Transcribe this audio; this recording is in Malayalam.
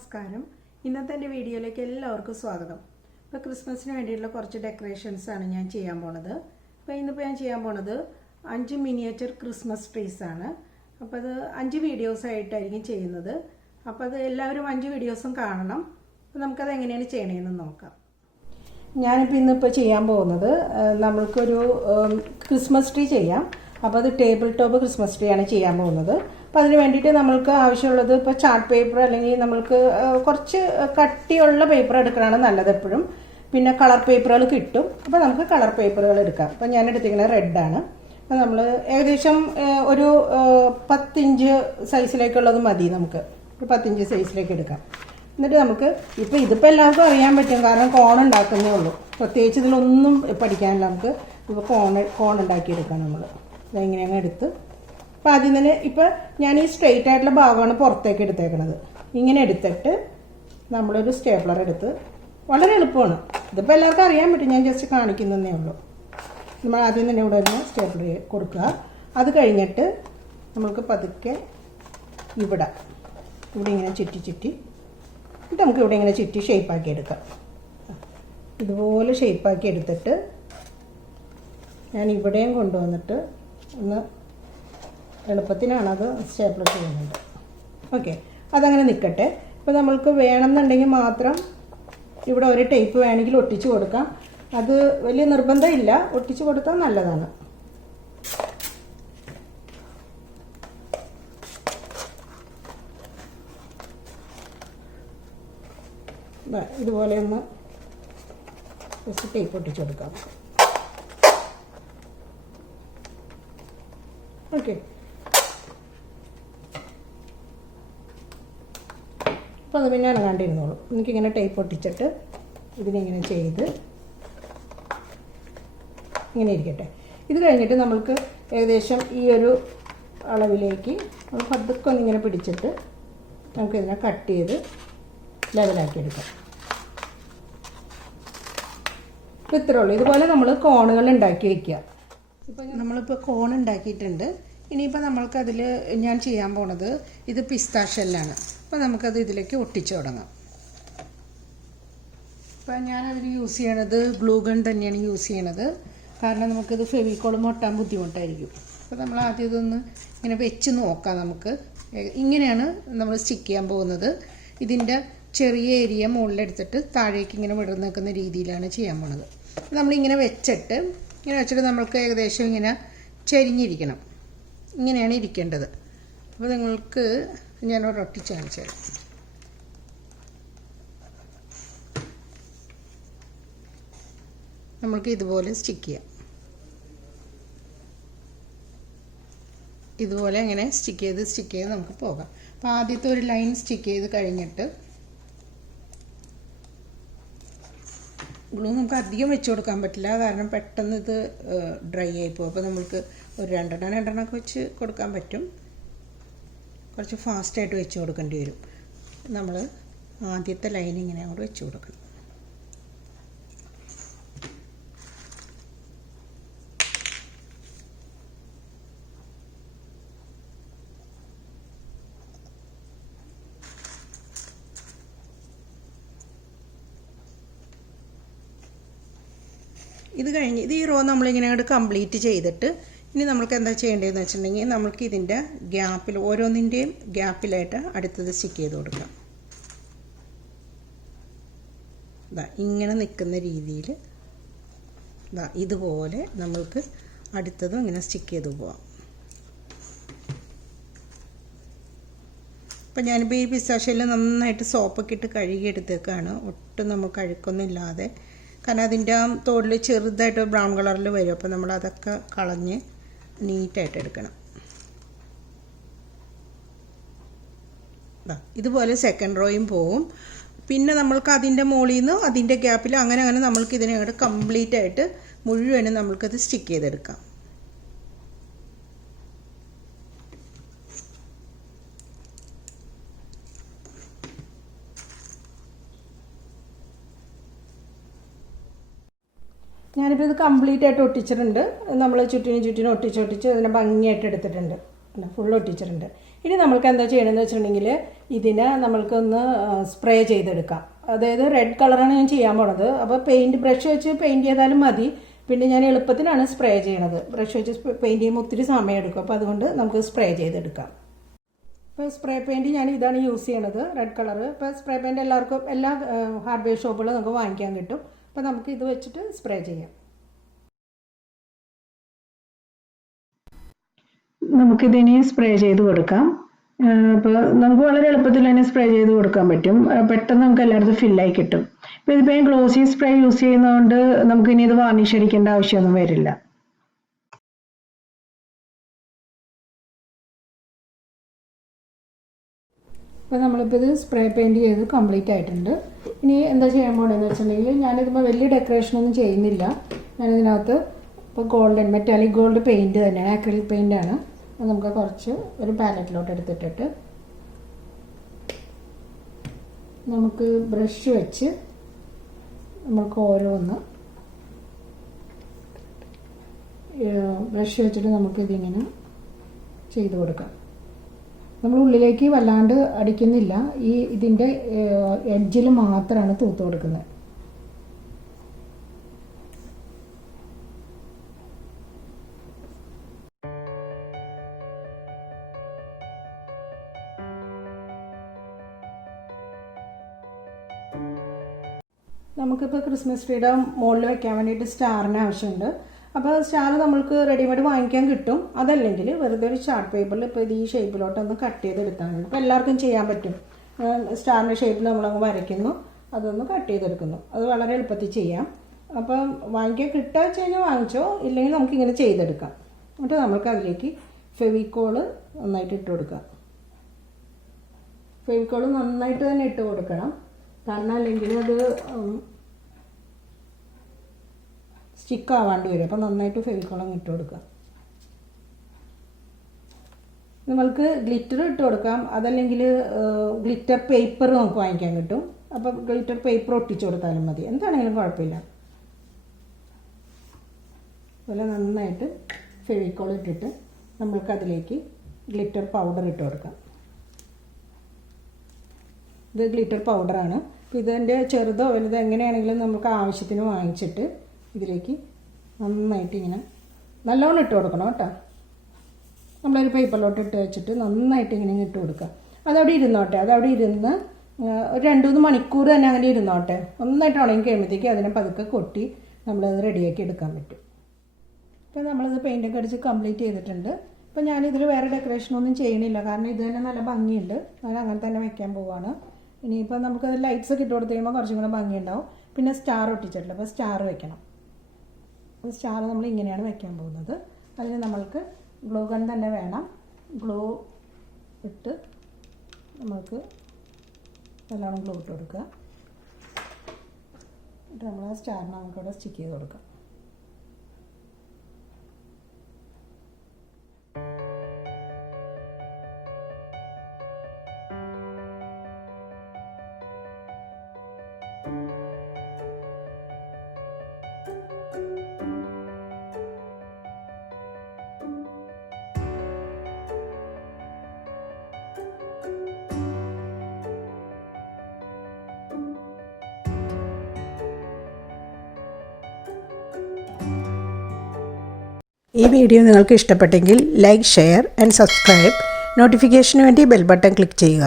നമസ്കാരം. ഇന്നത്തെ എൻ്റെ വീഡിയോയിലേക്ക് എല്ലാവർക്കും സ്വാഗതം. ഇപ്പോൾ ക്രിസ്മസിന് വേണ്ടിയിട്ടുള്ള കുറച്ച് ഡെക്കറേഷൻസ് ആണ് ഞാൻ ചെയ്യാൻ പോണത്. ഇന്നിപ്പോൾ ഞാൻ ചെയ്യാൻ പോണത് 5 മിനിയേച്ചർ ക്രിസ്മസ് ട്രീസ് ആണ്. അപ്പോൾ അത് 5 വീഡിയോസ് ആയിട്ടായിരിക്കും ചെയ്യുന്നത്. അപ്പോൾ അത് എല്ലാവരും 5 വീഡിയോസും കാണണം. അപ്പോൾ നമുക്കത് എങ്ങനെയാണ് ചെയ്യണമെന്ന് നോക്കാം. ഞാനിപ്പോൾ ഇന്നിപ്പോൾ ചെയ്യാൻ പോകുന്നത് നമ്മൾക്കൊരു ക്രിസ്മസ് ട്രീ ചെയ്യാം. അപ്പോൾ അത് ടേബിൾ ടോപ്പ് ക്രിസ്മസ് ട്രീ ആണ് ചെയ്യാൻ പോകുന്നത്. അപ്പോൾ അതിന് വേണ്ടിയിട്ട് നമ്മൾക്ക് ആവശ്യമുള്ളത് ഇപ്പോൾ ചാർട്ട് പേപ്പർ അല്ലെങ്കിൽ നമ്മൾക്ക് കുറച്ച് കട്ടിയുള്ള പേപ്പർ എടുക്കണതാണ് നല്ലത് എപ്പോഴും. പിന്നെ കളർ പേപ്പറുകൾ കിട്ടും. അപ്പോൾ നമുക്ക് കളർ പേപ്പറുകൾ എടുക്കാം. അപ്പോൾ ഞാൻ എടുത്തിരിക്കുന്നത് റെഡാണ്. അപ്പോൾ നമ്മൾ ഏകദേശം ഒരു 10 ഇഞ്ച് സൈസിലേക്കുള്ളത് മതി. നമുക്ക് ഒരു 10 ഇഞ്ച് സൈസിലേക്ക് എടുക്കാം. എന്നിട്ട് നമുക്ക് ഇതിപ്പോൾ എല്ലാവർക്കും അറിയാൻ പറ്റും, കാരണം കോൺ ഉണ്ടാക്കുന്നേ ഉള്ളൂ. പ്രത്യേകിച്ച് ഇതിലൊന്നും പഠിക്കാനില്ല. നമുക്ക് ഇപ്പോൾ കോൺ ഉണ്ടാക്കിയെടുക്കാം. നമ്മൾ ഇതെങ്ങനെ അങ്ങ് എടുത്ത് അപ്പോൾ ആദ്യം തന്നെ ഇപ്പോൾ ഞാൻ ഈ സ്ട്രെയിറ്റ് ആയിട്ടുള്ള ഭാഗമാണ് പുറത്തേക്ക് എടുത്തേക്കണത്. ഇങ്ങനെ എടുത്തിട്ട് നമ്മളൊരു സ്റ്റേപ്ലർ എടുത്ത്, വളരെ എളുപ്പമാണ്, ഇതിപ്പോൾ എല്ലാവർക്കും അറിയാൻ പറ്റും, ഞാൻ ജസ്റ്റ് കാണിക്കുന്നതേ ഉള്ളൂ. നമ്മൾ ആദ്യം തന്നെ ഇവിടെ ഒന്ന് സ്റ്റേപ്ലർ കൊടുക്കുക. അത് കഴിഞ്ഞിട്ട് നമ്മൾക്ക് പതുക്കെ ഇവിടെ ഇങ്ങനെ ചുറ്റി എന്നിട്ട് നമുക്ക് ഇവിടെ ഇങ്ങനെ ചുറ്റി ഷേപ്പാക്കി എടുക്കാം. ഇതുപോലെ ഷേപ്പാക്കി എടുത്തിട്ട് ഞാൻ ഇവിടെയും കൊണ്ടുവന്നിട്ട് ഒന്ന് എളുപ്പത്തിനാണത് സ്റ്റേപ്ലർ ചെയ്യുന്നത്. ഓക്കെ, അതങ്ങനെ നിൽക്കട്ടെ. ഇപ്പോൾ നമ്മൾക്ക് വേണമെന്നുണ്ടെങ്കിൽ മാത്രം ഇവിടെ ഒരു ടേപ്പ് വേണമെങ്കിൽ ഒട്ടിച്ച് കൊടുക്കാം. അത് വലിയ നിർബന്ധമില്ല, ഒട്ടിച്ച് കൊടുത്താൽ നല്ലതാണ്. ഇതുപോലെ ഒന്ന് ജസ്റ്റ് ടേപ്പ് ഒട്ടിച്ച് കൊടുക്കാം. ഓക്കെ, അപ്പോൾ അത് പിന്നെ അനങ്ങാണ്ടിരുന്നോളൂ. എനിക്കിങ്ങനെ ടേപ്പ് ഒട്ടിച്ചിട്ട് ഇതിനിങ്ങനെ ചെയ്ത് ഇങ്ങനെ ഇരിക്കട്ടെ. ഇത് കഴിഞ്ഞിട്ട് നമ്മൾക്ക് ഏകദേശം ഈ ഒരു അളവിലേക്ക് നമ്മൾ പതുക്കെ ഒന്നിങ്ങനെ പിടിച്ചിട്ട് നമുക്കിതിനെ കട്ട് ചെയ്ത് ലെവലാക്കി എടുക്കാം. ഇത്രേ ഉള്ളൂ. ഇതുപോലെ നമ്മൾ കോണുകൾ ഉണ്ടാക്കി വയ്ക്കുക. ഇപ്പോൾ നമ്മളിപ്പോൾ കോൺ ഉണ്ടാക്കിയിട്ടുണ്ട്. ഇനിയിപ്പോൾ നമ്മൾക്കതിൽ ഞാൻ ചെയ്യാൻ പോണത് ഇത് പിസ്താ ഷെല്ലാണ്. അപ്പോൾ നമുക്കത് ഇതിലേക്ക് ഒട്ടിച്ച് തുടങ്ങാം. അപ്പോൾ ഞാനതിൽ യൂസ് ചെയ്യണത് ഗ്ലൂ ഗൺ തന്നെയാണ് യൂസ് ചെയ്യണത്, കാരണം നമുക്കിത് ഫെവിക്കോളും ഒട്ടാൻ ബുദ്ധിമുട്ടായിരിക്കും. അപ്പോൾ നമ്മൾ ആദ്യം ഇതൊന്ന് ഇങ്ങനെ വെച്ച് നോക്കാം. നമുക്ക് ഇങ്ങനെയാണ് നമ്മൾ സ്റ്റിക്ക് ചെയ്യാൻ പോകുന്നത്. ഇതിൻ്റെ ചെറിയ ഏരിയ മുകളിലെടുത്തിട്ട് താഴേക്ക് ഇങ്ങനെ വിടർന്ന് നിൽക്കുന്ന രീതിയിലാണ് ചെയ്യാൻ പോണത്. നമ്മളിങ്ങനെ വെച്ചിട്ട് നമ്മൾക്ക് ഏകദേശം ഇങ്ങനെ ചരിഞ്ഞിരിക്കണം. ഇങ്ങനെയാണ് ഇരിക്കേണ്ടത്. അപ്പോൾ നിങ്ങൾക്ക് ഞാനൊരൊട്ടിച്ച് കാണിച്ചു തരാം. നമ്മൾക്ക് ഇതുപോലെ സ്റ്റിക്ക് ചെയ്യാം. ഇതുപോലെ അങ്ങനെ സ്റ്റിക്ക് ചെയ്ത് നമുക്ക് പോകാം. അപ്പോൾ ആദ്യത്തെ ഒരു ലൈൻ സ്റ്റിക്ക് ചെയ്ത് കഴിഞ്ഞിട്ട് ഗ്ലൂ നമുക്ക് അധികം വെച്ച് കൊടുക്കാൻ പറ്റില്ല, കാരണം പെട്ടെന്ന് ഇത് ഡ്രൈ ആയി പോകും. അപ്പോൾ നമുക്ക് ഒരു രണ്ടെണ്ണമൊക്കെ വെച്ച് കൊടുക്കാൻ പറ്റും. കുറച്ച് ഫാസ്റ്റായിട്ട് വെച്ച് കൊടുക്കേണ്ടി വരും. നമ്മൾ ആദ്യത്തെ ലൈൻ ഇങ്ങനെ അങ്ങോട്ട് വെച്ച് കൊടുക്കണം. ഇത് കഴിഞ്ഞ് ഈ റോ നമ്മളിങ്ങനെ അങ്ങോട്ട് കംപ്ലീറ്റ് ചെയ്തിട്ട് ഇനി നമുക്ക് എന്താ ചെയ്യേണ്ടതെന്ന് വെച്ചിട്ടുണ്ടെങ്കിൽ നമുക്ക് ഇതിൻ്റെ ഗ്യാപ്പിൽ ഓരോന്നിൻ്റെയും ഗ്യാപ്പിലായിട്ട് അടുത്തത് സ്റ്റിക്ക് ചെയ്ത് കൊടുക്കാം. ഇങ്ങനെ നിൽക്കുന്ന രീതിയിൽ ഇതുപോലെ നമ്മൾക്ക് അടുത്തതും ഇങ്ങനെ സ്റ്റിക്ക് ചെയ്ത് പോവാം. അപ്പം ഞാനിപ്പോൾ ഈ പിസ്താ ഷെല്ല് നന്നായിട്ട് സോപ്പൊക്കെ ഇട്ട് കഴുകിയെടുത്തേക്കാണ്, ഒട്ടും നമുക്ക് അഴുക്കൊന്നും ഇല്ലാതെ. കാരണം അതിൻ്റെ ആ തോടിൽ ചെറുതായിട്ട് ബ്രൗൺ കളറിൽ വരും. അപ്പോൾ നമ്മൾ അതൊക്കെ കളഞ്ഞ് നീറ്റായിട്ട് എടുക്കണം. ഇതുപോലെ സെക്കൻഡ് റോയും പോവും. പിന്നെ നമ്മൾക്ക് അതിൻ്റെ മുകളിൽ നിന്ന് അതിൻ്റെ ഗ്യാപ്പിൽ അങ്ങനെ നമ്മൾക്ക് ഇതിനെ അങ്ങോട്ട് കംപ്ലീറ്റ് ആയിട്ട് മുഴുവനും നമ്മൾക്കത് സ്റ്റിക്ക് ചെയ്തെടുക്കാം. ഞാനിപ്പോൾ ഇത് കംപ്ലീറ്റ് ആയിട്ട് ഒട്ടിച്ചിട്ടുണ്ട്. നമ്മൾ ചുറ്റിനും ഒട്ടിച്ച് അതിനെ ഭംഗിയായിട്ട് എടുത്തിട്ടുണ്ട്. ഫുൾ ഒട്ടിച്ചിട്ടുണ്ട്. ഇനി നമ്മൾക്ക് എന്താ ചെയ്യണമെന്ന് വെച്ചിട്ടുണ്ടെങ്കിൽ ഇതിനെ നമ്മൾക്കൊന്ന് സ്പ്രേ ചെയ്തെടുക്കാം. അതായത് റെഡ് കളറാണ് ഞാൻ ചെയ്യാൻ പോണത്. അപ്പോൾ ബ്രഷ് വെച്ച് പെയിൻറ്റ് ചെയ്താലും മതി. പിന്നെ ഞാൻ എളുപ്പത്തിനാണ് സ്പ്രേ ചെയ്യണത്. ബ്രഷ് വെച്ച് പെയിൻറ്റ് ചെയ്യുമ്പോൾ ഒത്തിരി സമയം എടുക്കും. അപ്പോൾ അതുകൊണ്ട് നമുക്ക് സ്പ്രേ ചെയ്തെടുക്കാം. ഇപ്പോൾ സ്പ്രേ പെയിൻറ്റ് ഞാൻ ഇതാണ് യൂസ് ചെയ്യണത്, റെഡ് കളറ്. ഇപ്പോൾ സ്പ്രേ പെയിൻറ്റ് എല്ലാവർക്കും എല്ലാ ഹാർഡ്വെയർ ഷോപ്പുകളും നമുക്ക് വാങ്ങിക്കാൻ കിട്ടും. അപ്പോൾ നമുക്ക് ഇത് വെച്ചിട്ട് സ്പ്രേ ചെയ്യാം. നമുക്കിതിനി സ്പ്രേ ചെയ്ത് കൊടുക്കാം. അപ്പോൾ നമുക്ക് വളരെ എളുപ്പത്തിൽ തന്നെ സ്പ്രേ ചെയ്ത് കൊടുക്കാൻ പറ്റും. പെട്ടെന്ന് നമുക്ക് എല്ലായിടത്തും ഫില്ലായി കിട്ടും. ഇപ്പോൾ ഇതിപ്പോൾ ഞാൻ ഗ്ലോസി സ്പ്രേ യൂസ് ചെയ്യുന്നതുകൊണ്ട് നമുക്കിനി ഇത് വാർണിഷ് അടിക്കേണ്ട ആവശ്യമൊന്നും വരില്ല. അപ്പോൾ നമ്മളിപ്പോൾ ഇത് സ്പ്രേ പെയിൻറ്റ് ചെയ്ത് കംപ്ലീറ്റ് ആയിട്ടുണ്ട്. ഇനി എന്താ ചെയ്യാൻ പോകണമെന്ന് വെച്ചിട്ടുണ്ടെങ്കിൽ ഞാനിതിപ്പോൾ വലിയ ഡെക്കറേഷനൊന്നും ചെയ്യുന്നില്ല. ഞാനിതിനകത്ത് ഇപ്പോൾ മെറ്റാലിക് ഗോൾഡ് പെയിൻറ്റ് തന്നെയാണ്, ആക്രിലിക് പെയിൻ്റാണ്. അത് നമുക്ക് കുറച്ച് ഒരു പാലറ്റിലോട്ട് എടുത്തിട്ടിട്ട് നമുക്ക് ബ്രഷ് വെച്ച് നമുക്ക് ഓരോന്ന് ബ്രഷ് വെച്ചിട്ട് നമുക്കിതിങ്ങനെ ചെയ്ത് കൊടുക്കാം. നമ്മൾ ഉള്ളിലേക്ക് വല്ലാണ്ട് അടിക്കുന്നില്ല, ഇതിൻ്റെ എഡ്ജിൽ മാത്രമാണ് തൂത്ത് കൊടുക്കുന്നത്. നമുക്കിപ്പോൾ ക്രിസ്മസ് ട്രീയുടെ മുകളിൽ വെക്കാൻ വേണ്ടിയിട്ട് സ്റ്റാറിന് ആവശ്യമുണ്ട്. അപ്പോൾ സ്റ്റാർ നമ്മൾക്ക് റെഡിമെയ്ഡ് വാങ്ങിക്കാൻ കിട്ടും. അതല്ലെങ്കിൽ വെറുതെ ഒരു ചാർട്ട് പേപ്പറിൽ ഇപ്പോൾ ഇത് ഈ ഷേപ്പിലോട്ടൊന്ന് കട്ട് ചെയ്തെടുത്താൽ മതി. അപ്പോൾ എല്ലാവർക്കും ചെയ്യാൻ പറ്റും. സ്റ്റാറിൻ്റെ ഷേപ്പിൽ നമ്മളങ്ങ് വരയ്ക്കുന്നു, അതൊന്ന് കട്ട് ചെയ്തെടുക്കുന്നു. അത് വളരെ എളുപ്പത്തിൽ ചെയ്യാം. അപ്പം വാങ്ങിക്കാൻ കിട്ടുക വെച്ച് കഴിഞ്ഞാൽ വാങ്ങിച്ചോ, ഇല്ലെങ്കിൽ നമുക്കിങ്ങനെ ചെയ്തെടുക്കാം. എന്നിട്ട് നമ്മൾക്ക് അതിലേക്ക് ഫെവിക്കോള് നന്നായിട്ട് ഇട്ട് കൊടുക്കാം. ഫെവിക്കോള് നന്നായിട്ട് തന്നെ ഇട്ട് കൊടുക്കണം. കാരണം അല്ലെങ്കിൽ അത് സ്റ്റിക്ക് ആവാണ്ട് വരും. അപ്പോൾ നന്നായിട്ട് ഫെവിക്കോളം ഇട്ട് കൊടുക്കാം. നമ്മൾക്ക് ഗ്ലിറ്റർ ഇട്ട് കൊടുക്കാം. അതല്ലെങ്കിൽ ഗ്ലിറ്റർ പേപ്പർ നമുക്ക് വാങ്ങിക്കാൻ കിട്ടും. അപ്പോൾ ഗ്ലിറ്റർ പേപ്പർ ഒട്ടിച്ചു കൊടുത്താലും മതി, എന്താണെങ്കിലും കുഴപ്പമില്ല. അതുപോലെ നന്നായിട്ട് ഫെവിക്കോൾ ഇട്ടിട്ട് നമ്മൾക്ക് അതിലേക്ക് ഗ്ലിറ്റർ പൗഡർ ഇട്ട് കൊടുക്കാം. ഇത് ഗ്ലിറ്റർ പൗഡറാണ്. അപ്പോൾ ഇതിൻ്റെ ചെറുതോ വലുതോ എങ്ങനെയാണെങ്കിലും നമുക്ക് ആവശ്യത്തിന് വാങ്ങിച്ചിട്ട് ഇതിലേക്ക് നന്നായിട്ട് ഇങ്ങനെ നല്ലോണം ഇട്ട് കൊടുക്കണം കേട്ടോ. നമ്മളൊരു പേപ്പറിലോട്ട് ഇട്ട് വെച്ചിട്ട് നന്നായിട്ട് ഇങ്ങനെ ഇട്ട് കൊടുക്കുക. അതവിടെ ഇരുന്നോട്ടെ. അതവിടെ ഇരുന്ന് ഒരു 2-3 മണിക്കൂർ തന്നെ അങ്ങനെ ഇരുന്നോട്ടെ. നന്നായിട്ട് ഉണങ്ങി കഴിയുമ്പോഴത്തേക്ക് അതിനെ പതുക്കെ കൊട്ടി നമ്മളത് റെഡിയാക്കി എടുക്കാൻ പറ്റും. ഇപ്പോൾ നമ്മളിത് പെയിൻ്റൊക്കെ അടിച്ച് കംപ്ലീറ്റ് ചെയ്തിട്ടുണ്ട്. ഇപ്പോൾ ഞാനിതിൽ വേറെ ഡെക്കറേഷനൊന്നും ചെയ്യണില്ല, കാരണം ഇത് തന്നെ നല്ല ഭംഗിയുണ്ട്. ഞാൻ അങ്ങനെ തന്നെ വയ്ക്കാൻ പോവുകയാണ്. ഇനിയിപ്പോൾ നമുക്കത് ലൈറ്റ്സ് ഒക്കെ ഇട്ട് കൊടുത്ത് കഴിയുമ്പോൾ കുറച്ചും കൂടെ ഭംഗിയുണ്ടാവും. പിന്നെ സ്റ്റാർ ഒട്ടിച്ചിട്ടില്ല, അപ്പോൾ സ്റ്റാർ വെക്കണം. സ്റ്റാർ നമ്മൾ ഇങ്ങനെയാണ് വെക്കാൻ പോകുന്നത്. അതിന് നമ്മൾക്ക് ഗ്ലൂ ഗൺ തന്നെ വേണം. ഗ്ലൂ ഇട്ട് നമ്മൾക്ക് നല്ലോണം ഗ്ലൂ ഇട്ട് കൊടുക്കുക. എന്നിട്ട് നമ്മൾ ആ സ്റ്റാറിനെ നമുക്കവിടെ സ്റ്റിക്ക് ചെയ്ത് കൊടുക്കാം. ഈ വീഡിയോ നിങ്ങൾക്ക് ഇഷ്ടപ്പെട്ടെങ്കിൽ ലൈക്ക്, ഷെയർ ആൻഡ് സബ്സ്ക്രൈബ്. നോട്ടിഫിക്കേഷന് വേണ്ടി ബെൽ ബട്ടൺ ക്ലിക്ക് ചെയ്യുക.